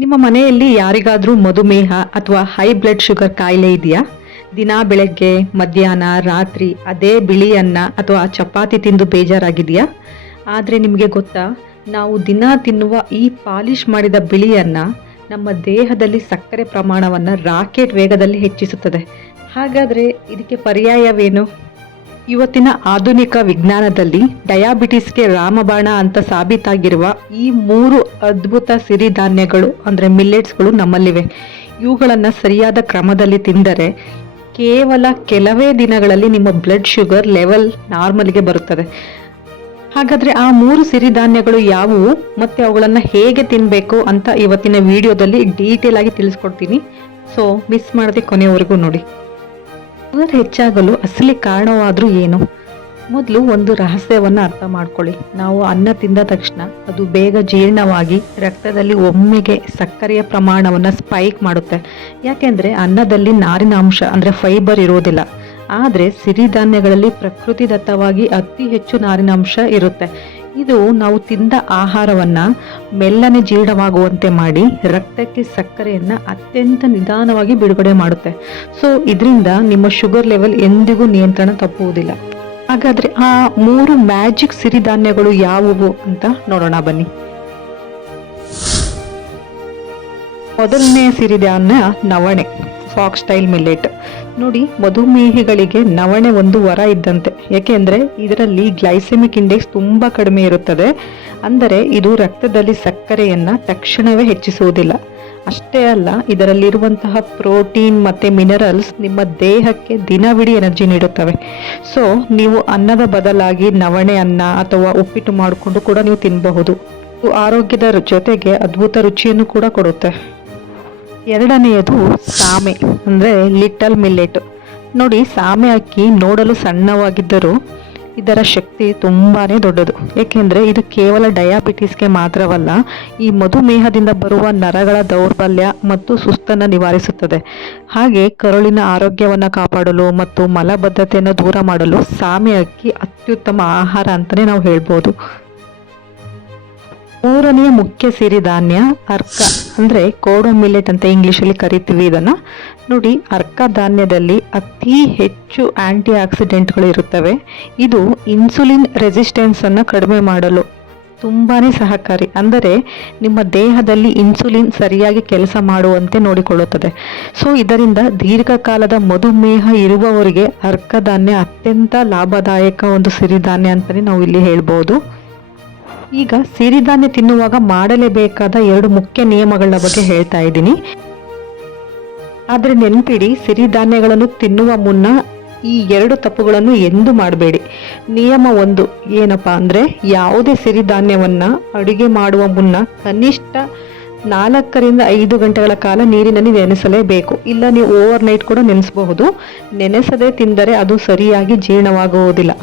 ನಿಮ್ಮ ಮನೆಯಲ್ಲಿ ಯಾರಿಗಾದರೂ ಮಧುಮೇಹ ಅಥವಾ ಹೈ ಬ್ಲಡ್ ಶುಗರ್ ಕಾಯಿಲೆ ಇದೆಯಾ? ದಿನ ಬೆಳಗ್ಗೆ, ಮಧ್ಯಾಹ್ನ, ರಾತ್ರಿ ಅದೇ ಬಿಳಿ ಅನ್ನ ಅಥವಾ ಚಪಾತಿ ತಿಂದು ಬೇಜಾರಾಗಿದೆಯಾ? ಆದರೆ ನಿಮಗೆ ಗೊತ್ತಾ, ನಾವು ದಿನ ತಿನ್ನುವ ಈ ಪಾಲಿಷ್ ಮಾಡಿದ ಬಿಳಿ ಅನ್ನ ನಮ್ಮ ದೇಹದಲ್ಲಿ ಸಕ್ಕರೆ ಪ್ರಮಾಣವನ್ನು ರಾಕೆಟ್ ವೇಗದಲ್ಲಿ ಹೆಚ್ಚಿಸುತ್ತದೆ. ಹಾಗಾದರೆ ಇದಕ್ಕೆ ಪರ್ಯಾಯವೇನು? ಇವತ್ತಿನ ಆಧುನಿಕ ವಿಜ್ಞಾನದಲ್ಲಿ ಡಯಾಬಿಟಿಸ್ಗೆ ರಾಮಬಾಣ ಅಂತ ಸಾಬೀತಾಗಿರುವ ಈ 3 ಅದ್ಭುತ ಸಿರಿಧಾನ್ಯಗಳು ಅಂದರೆ ಮಿಲ್ಲೆಟ್ಸ್ಗಳು ನಮ್ಮಲ್ಲಿವೆ. ಇವುಗಳನ್ನು ಸರಿಯಾದ ಕ್ರಮದಲ್ಲಿ ತಿಂದರೆ ಕೇವಲ ಕೆಲವೇ ದಿನಗಳಲ್ಲಿ ನಿಮ್ಮ ಬ್ಲಡ್ ಶುಗರ್ ಲೆವೆಲ್ ನಾರ್ಮಲ್ಗೆ ಬರುತ್ತದೆ. ಹಾಗಾದರೆ ಆ 3 ಸಿರಿಧಾನ್ಯಗಳು ಯಾವುವು ಮತ್ತು ಅವುಗಳನ್ನು ಹೇಗೆ ತಿನ್ನಬೇಕು ಅಂತ ಇವತ್ತಿನ ವಿಡಿಯೋದಲ್ಲಿ ಡೀಟೇಲ್ ಆಗಿ ತಿಳಿಸ್ಕೊಡ್ತೀನಿ. ಸೊ ಮಿಸ್ ಮಾಡದೆ ಕೊನೆಯವರೆಗೂ ನೋಡಿ. ಶುಗರ್ ಹೆಚ್ಚಾಗಲು ಅಸಲಿ ಕಾರಣವಾದರೂ ಏನು? ಮೊದಲು ಒಂದು ರಹಸ್ಯವನ್ನು ಅರ್ಥ ಮಾಡ್ಕೊಳ್ಳಿ. ನಾವು ಅನ್ನ ತಿಂದ ತಕ್ಷಣ ಅದು ಬೇಗ ಜೀರ್ಣವಾಗಿ ರಕ್ತದಲ್ಲಿ ಒಮ್ಮೆಗೆ ಸಕ್ಕರೆಯ ಪ್ರಮಾಣವನ್ನು ಸ್ಪೈಕ್ ಮಾಡುತ್ತೆ. ಯಾಕೆಂದರೆ ಅನ್ನದಲ್ಲಿ ನಾರಿನ ಅಂಶ ಅಂದರೆ ಫೈಬರ್ ಇರೋದಿಲ್ಲ. ಆದರೆ ಸಿರಿಧಾನ್ಯಗಳಲ್ಲಿ ಪ್ರಕೃತಿದತ್ತವಾಗಿ ಅತಿ ಹೆಚ್ಚು ನಾರಿನ ಅಂಶ ಇರುತ್ತೆ. ಇದು ನಾವು ತಿಂದ ಆಹಾರವನ್ನು ಮೆಲ್ಲನೆ ಜೀರ್ಣವಾಗುವಂತೆ ಮಾಡಿ ರಕ್ತಕ್ಕೆ ಸಕ್ಕರೆಯನ್ನು ಅತ್ಯಂತ ನಿಧಾನವಾಗಿ ಬಿಡುಗಡೆ ಮಾಡುತ್ತೆ. ಸೊ ಇದರಿಂದ ನಿಮ್ಮ ಶುಗರ್ ಲೆವೆಲ್ ಎಂದಿಗೂ ನಿಯಂತ್ರಣ ತಪ್ಪುವುದಿಲ್ಲ. ಹಾಗಾದರೆ ಆ 3 ಮ್ಯಾಜಿಕ್ ಸಿರಿಧಾನ್ಯಗಳು ಯಾವುವು ಅಂತ ನೋಡೋಣ ಬನ್ನಿ. ಮೊದಲನೆಯ ಸಿರಿಧಾನ್ಯ ನವಣೆ, ಫಾಕ್ಸ್ ಸ್ಟೈಲ್ ಮಿಲ್ಲೆಟ್. ನೋಡಿ, ಮಧುಮೇಹಿಗಳಿಗೆ ನವಣೆ ಒಂದು ವರ ಇದ್ದಂತೆ. ಯಾಕೆಂದರೆ ಇದರಲ್ಲಿ ಗ್ಲೈಸೆಮಿಕ್ ಇಂಡೆಕ್ಸ್ ತುಂಬ ಕಡಿಮೆ ಇರುತ್ತದೆ. ಅಂದರೆ ಇದು ರಕ್ತದಲ್ಲಿ ಸಕ್ಕರೆಯನ್ನು ತಕ್ಷಣವೇ ಹೆಚ್ಚಿಸುವುದಿಲ್ಲ. ಅಷ್ಟೇ ಅಲ್ಲ, ಇದರಲ್ಲಿರುವಂತಹ ಪ್ರೋಟೀನ್ ಮತ್ತು ಮಿನರಲ್ಸ್ ನಿಮ್ಮ ದೇಹಕ್ಕೆ ದಿನವಿಡೀ ಎನರ್ಜಿ ನೀಡುತ್ತವೆ. ಸೊ ನೀವು ಅನ್ನದ ಬದಲಾಗಿ ನವಣೆ ಅನ್ನ ಅಥವಾ ಉಪ್ಪಿಟ್ಟು ಮಾಡಿಕೊಂಡು ಕೂಡ ನೀವು ತಿನ್ನಬಹುದು. ಇದು ಆರೋಗ್ಯದ ಜೊತೆಗೆ ಅದ್ಭುತ ರುಚಿಯನ್ನು ಕೂಡ ಕೊಡುತ್ತೆ. ಎರಡನೆಯದು ಸಾಮೆ ಅಂದರೆ ಲಿಟಲ್ ಮಿಲ್ಲೆಟ್. ನೋಡಿ, ಸಾಮೆ ಅಕ್ಕಿ ನೋಡಲು ಸಣ್ಣವಾಗಿದ್ದರೂ ಇದರ ಶಕ್ತಿ ತುಂಬಾ ದೊಡ್ಡದು. ಏಕೆಂದರೆ ಇದು ಕೇವಲ ಡಯಾಬಿಟಿಸ್ಗೆ ಮಾತ್ರವಲ್ಲ, ಈ ಮಧುಮೇಹದಿಂದ ಬರುವ ನರಗಳ ದೌರ್ಬಲ್ಯ ಮತ್ತು ಸುಸ್ತನ್ನು ನಿವಾರಿಸುತ್ತದೆ. ಹಾಗೆ ಕರುಳಿನ ಆರೋಗ್ಯವನ್ನು ಕಾಪಾಡಲು ಮತ್ತು ಮಲಬದ್ಧತೆಯನ್ನು ದೂರ ಮಾಡಲು ಸಾಮೆ ಅಕ್ಕಿ ಅತ್ಯುತ್ತಮ ಆಹಾರ ಅಂತಲೇ ನಾವು ಹೇಳ್ಬೋದು. ಮೂರನೆಯ ಮುಖ್ಯ ಸಿರಿಧಾನ್ಯ ಅರ್ಕ ಅಂದರೆ ಕೋಡೋ ಮಿಲ್ಲೆಟ್ ಅಂತ ಇಂಗ್ಲೀಷಲ್ಲಿ ಕರಿತೀವಿ ಇದನ್ನು. ನೋಡಿ, ಅರ್ಕ ಧಾನ್ಯದಲ್ಲಿ ಅತಿ ಹೆಚ್ಚು ಆ್ಯಂಟಿ ಆಕ್ಸಿಡೆಂಟ್ಗಳು ಇರುತ್ತವೆ. ಇದು ಇನ್ಸುಲಿನ್ ರೆಸಿಸ್ಟೆನ್ಸನ್ನು ಕಡಿಮೆ ಮಾಡಲು ತುಂಬಾ ಸಹಕಾರಿ. ಅಂದರೆ ನಿಮ್ಮ ದೇಹದಲ್ಲಿ ಇನ್ಸುಲಿನ್ ಸರಿಯಾಗಿ ಕೆಲಸ ಮಾಡುವಂತೆ ನೋಡಿಕೊಳ್ಳುತ್ತದೆ. ಸೊ ಇದರಿಂದ ದೀರ್ಘಕಾಲದ ಮಧುಮೇಹ ಇರುವವರಿಗೆ ಅರ್ಕ ಧಾನ್ಯ ಅತ್ಯಂತ ಲಾಭದಾಯಕ ಒಂದು ಸಿರಿಧಾನ್ಯ ಅಂತಲೇ ನಾವು ಇಲ್ಲಿ ಹೇಳ್ಬೋದು. ಈಗ ಸಿರಿಧಾನ್ಯ ತಿನ್ನುವಾಗ ಮಾಡಲೇಬೇಕಾದ 2 ಮುಖ್ಯ ನಿಯಮಗಳ ಬಗ್ಗೆ ಹೇಳ್ತಾ ಇದ್ದೀನಿ. ಆದರೆ ನೆನಪಿಡಿ, ಸಿರಿಧಾನ್ಯಗಳನ್ನು ತಿನ್ನುವ ಮುನ್ನ ಈ 2 ತಪ್ಪುಗಳನ್ನು ಎಂದೂ ಮಾಡಬೇಡಿ. ನಿಯಮ 1 ಏನಪ್ಪ ಅಂದರೆ, ಯಾವುದೇ ಸಿರಿಧಾನ್ಯವನ್ನು ಅಡುಗೆ ಮಾಡುವ ಮುನ್ನ ಕನಿಷ್ಠ 4 ರಿಂದ 5 ಗಂಟೆಗಳ ಕಾಲ ನೀರಿನಲ್ಲಿ ನೆನೆಸಲೇಬೇಕು. ಇಲ್ಲ, ನೀವು ಓವರ್ ನೈಟ್ ಕೂಡ ನೆನೆಸಬಹುದು. ನೆನೆಸದೆ ತಿಂದರೆ ಅದು ಸರಿಯಾಗಿ ಜೀರ್ಣವಾಗುವುದಿಲ್ಲ.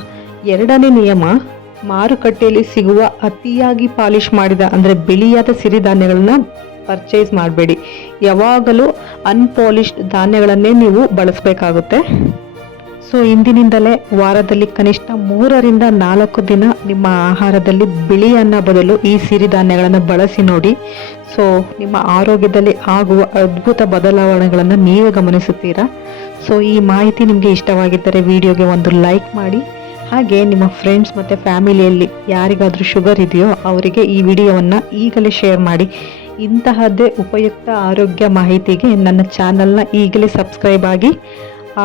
ಎರಡನೇ ನಿಯಮ, ಮಾರುಕಟ್ಟೆಯಲ್ಲಿ ಸಿಗುವ ಅತಿಯಾಗಿ ಪಾಲಿಷ್ ಮಾಡಿದ ಅಂದರೆ ಬಿಳಿಯಾದ ಸಿರಿಧಾನ್ಯಗಳನ್ನ ಪರ್ಚೇಸ್ ಮಾಡಬೇಡಿ. ಯಾವಾಗಲೂ ಅನ್ಪಾಲಿಷ್ಡ್ ಧಾನ್ಯಗಳನ್ನೇ ನೀವು ಬಳಸಬೇಕಾಗುತ್ತೆ. ಸೊ ಇಂದಿನಿಂದಲೇ ವಾರದಲ್ಲಿ ಕನಿಷ್ಠ 3 ರಿಂದ 4 ದಿನ ನಿಮ್ಮ ಆಹಾರದಲ್ಲಿ ಬಿಳಿ ಅನ್ನ ಬದಲು ಈ ಸಿರಿಧಾನ್ಯಗಳನ್ನು ಬಳಸಿ ನೋಡಿ. ಸೊ ನಿಮ್ಮ ಆರೋಗ್ಯದಲ್ಲಿ ಆಗುವ ಅದ್ಭುತ ಬದಲಾವಣೆಗಳನ್ನು ನೀವೇ ಗಮನಿಸುತ್ತೀರಾ. ಸೊ ಈ ಮಾಹಿತಿ ನಿಮಗೆ ಇಷ್ಟವಾಗಿದ್ದರೆ ವಿಡಿಯೋಗೆ ಒಂದು ಲೈಕ್ ಮಾಡಿ. ಹಾಗೆ ನಿಮ್ಮ ಫ್ರೆಂಡ್ಸ್ ಮತ್ತು ಫ್ಯಾಮಿಲಿಯಲ್ಲಿ ಯಾರಿಗಾದರೂ ಶುಗರ್ ಇದೆಯೋ ಅವರಿಗೆ ಈ ವಿಡಿಯೋವನ್ನು ಈಗಲೇ ಶೇರ್ ಮಾಡಿ. ಇಂತಹದ್ದೇ ಉಪಯುಕ್ತ ಆರೋಗ್ಯ ಮಾಹಿತಿಗೆ ನನ್ನ ಚಾನಲ್ನ ಈಗಲೇ ಸಬ್ಸ್ಕ್ರೈಬ್ ಆಗಿ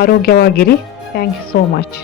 ಆರೋಗ್ಯವಾಗಿರಿ. Thank you so much.